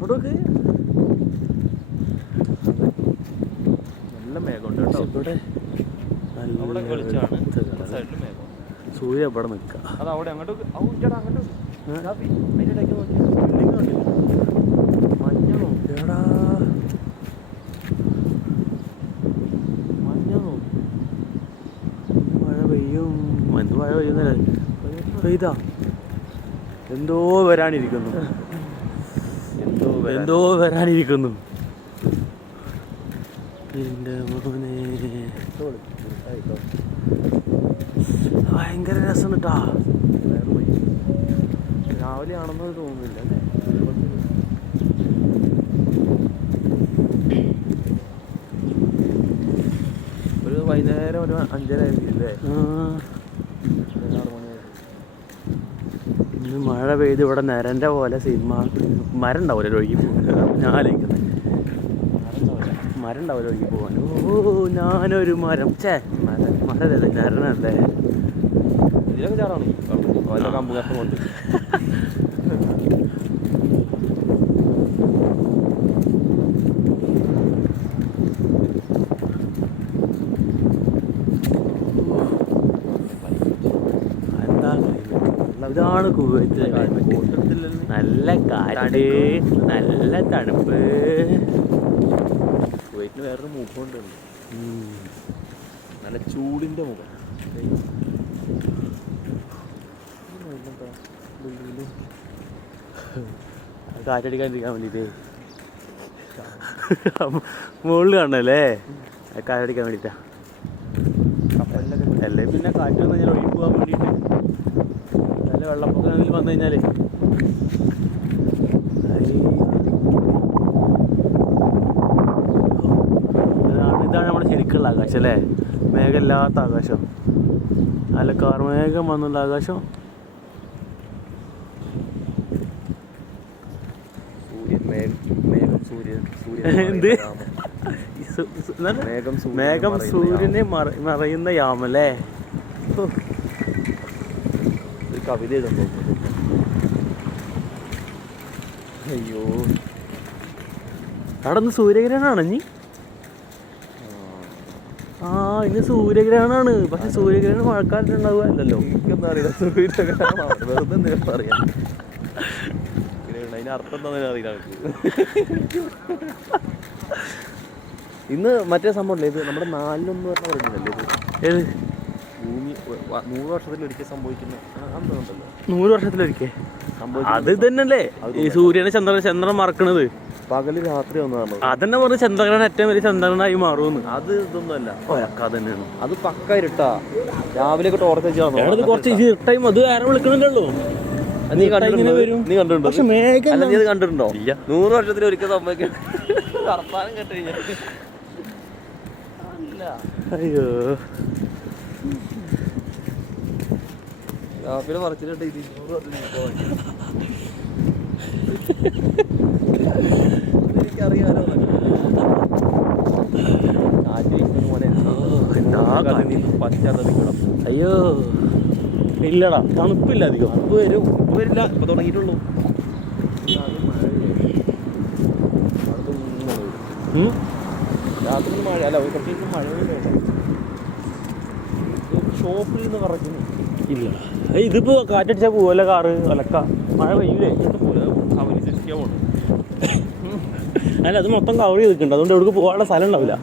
ഇവിടെയൊക്കെ നല്ല മേഘമുണ്ട് കേട്ടോ. ഇവിടെ അവിടെ വെളിച്ചമാണ്, സൈഡിൽ മേഘം. സൂര്യ ഇവിടെ നിൽക്കുക. അത് അവിടെ അങ്ങോട്ട് അങ്ങോട്ട് അതിൻ്റെ ഇടയ്ക്ക് നോക്കി ബിൽഡിംഗ് കണ്ടില്ല, മഞ്ഞളോ എടാ മഞ്ഞളോ മഴ പെയ്യും. എന്ത് മഴ പെയ്യുന്നില്ല, പെയ്താ എന്തോ വരാനിരിക്കുന്നു, എന്തോ വരാനിരിക്കുന്നു. എൻ്റെ മോനെ ഭയങ്കര രസം കേട്ടാ. രാവിലെ ആണെന്നത് തോന്നുന്നില്ല അല്ലേ? ഒരു വൈകുന്നേരം ഒരു 5:30 ആയിരിക്കില്ലേ? 6 മണി. ഇന്ന് മഴ പെയ്ത് ഇവിടെ നരൻ്റെ പോലെ സിനിമ മരം ഉണ്ടാവില്ല ഒഴുകി പോകും. ഞാൻ ആലോചിക്കുന്നത് മരം ഉണ്ടാവില്ല ഒഴുകി പോകാൻ. ഓ ഞാനൊരു മരം മരല്ലേ നരനല്ലേ. ഇതിലൊക്കെ ചാടാണ് വല്ല കമ്പ് കഷ്ടം കൊണ്ട്. ഇതാണ് കുവൈത്ത്. നല്ല കാറ്റ്, നല്ല തണുപ്പ്. കുവൈറ്റിന് വേറൊരു മുഖമുണ്ട്, നല്ല ചൂടിൻ്റെ മുഖം. കാറ്റടിക്കാണ്ടിരിക്കാൻ വേണ്ടിയിട്ട് മുകളിൽ കാണണല്ലേ, കാറ്റടിക്കാൻ വേണ്ടിയിട്ടാ. അല്ലേ പിന്നെ കാറ്റ് വന്നു കഴിഞ്ഞാൽ ഒഴുകി പോകാൻ വേണ്ടിയിട്ട്. നല്ല വെള്ളപ്പൊക്കം എന്തെങ്കിലും വന്നു കഴിഞ്ഞാൽ ഇതാണ് നമ്മുടെ ശരിക്കുള്ള ആകാശം അല്ലേ. മേഘമില്ലാത്ത ആകാശം, നല്ല കാർമേഘം വന്നുള്ള ആകാശം. എന്ത് മേഘം സൂര്യനെ മറയുന്ന യാമല്ലേ. ഒരു കവിത എഴുതുമ്പോ അയ്യോ അവിടെ ഒന്ന് സൂര്യഗ്രഹണമാണ് ഇനി. ആ ഇന്ന് സൂര്യഗ്രഹണമാണ്. പക്ഷെ സൂര്യഗ്രഹണം മഴക്കാലത്തുണ്ടാവുക അല്ലല്ലോ. എനിക്കൊന്നും അറിയില്ല സൂര്യഗ്രഹണമാണോ, വെറുതെ എന്തെങ്കിലും അറിയാം. അതിന് അർത്ഥം എന്താണെന്ന് അറിയില്ല. ഇന്ന് മറ്റേ സംഭവം ഇത് നമ്മുടെ 4-1 പറഞ്ഞ പറയുന്നല്ലേ ഇത്. ഏത് ഭൂമി 100 വർഷത്തിലൊരിക്കൽ സംഭവിക്കുന്ന അന്നുണ്ടല്ലോ. 100 വർഷത്തിലൊരിക്കൽ അത് തന്നെയല്ലേ ഈ സൂര്യനെ ചന്ദ്രൻ മറക്കണത്. പകല് രാത്രി ഒന്നാണ് അതന്നെ പറഞ്ഞ് ചന്ദ്രഗ്രഹണം ഏറ്റവും വലിയ ചന്ദ്രനായി മാറുമെന്ന്. അത് ഇതൊന്നുമല്ല, തന്നെയാണ് അത് പക്ക ഇരുട്ടാ. രാവിലെ ഒക്കെ ടോർച്ച് വെച്ചാൽ കുറച്ച് ഇരുട്ടായി അത് ആരും വിളിക്കണില്ലല്ലോ. നീ കണ്ടിട്ടുണ്ടോ? നീ കണ്ടിട്ടുണ്ടോ? പക്ഷെ മേഘം നീ അത് കണ്ടിട്ടുണ്ടോ? 100 വർഷത്തിലൊരിക്കൽ സംഭവിക്കാൻ വർത്താനം കേട്ട് കഴിഞ്ഞാൽ അയ്യോ രാവിലെ പറിച്ചിട്ട് ഇത് 100 എനിക്കറിയാലോ. പശ്ചാത്തലം അയ്യോ ഇല്ലടാ, തണുപ്പില്ല അധികം. അത് വരില്ല, ഇപ്പൊ തുടങ്ങിയിട്ടുള്ളൂ. രാത്രി മഴ അല്ല, കുറച്ച് മഴ ഷോപ്പിൽ നിന്ന് കറക്കുന്നു. ഇല്ല ഇതിപ്പോ കാറ്റടിച്ചാൽ പോവല്ല കാറ് ഒലക്ക. മഴ പെയ്യൂലേ അവന് ശിക്ഷിക്കാൻ പോകണം. അല്ല അത് മൊത്തം കവർ ചെയ്ത് നിൽക്കുന്നുണ്ട്, അതുകൊണ്ട് എവിടേക്ക് പോകാനുള്ള സ്ഥലം ഉണ്ടാവില്ല.